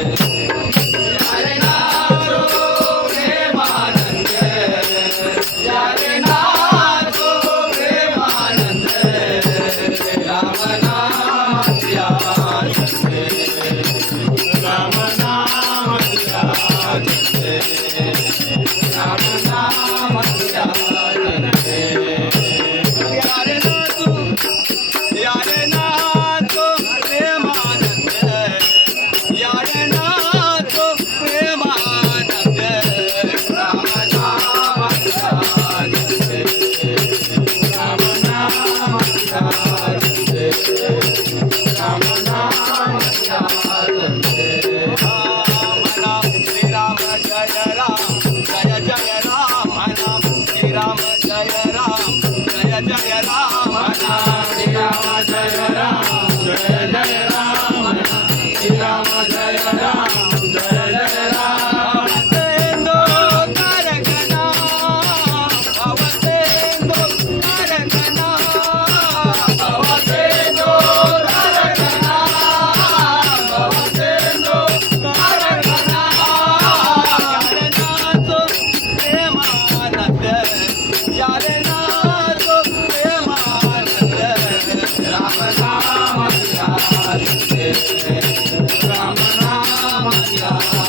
Yeah. Jai Ram Jai Jai Ram. Ram.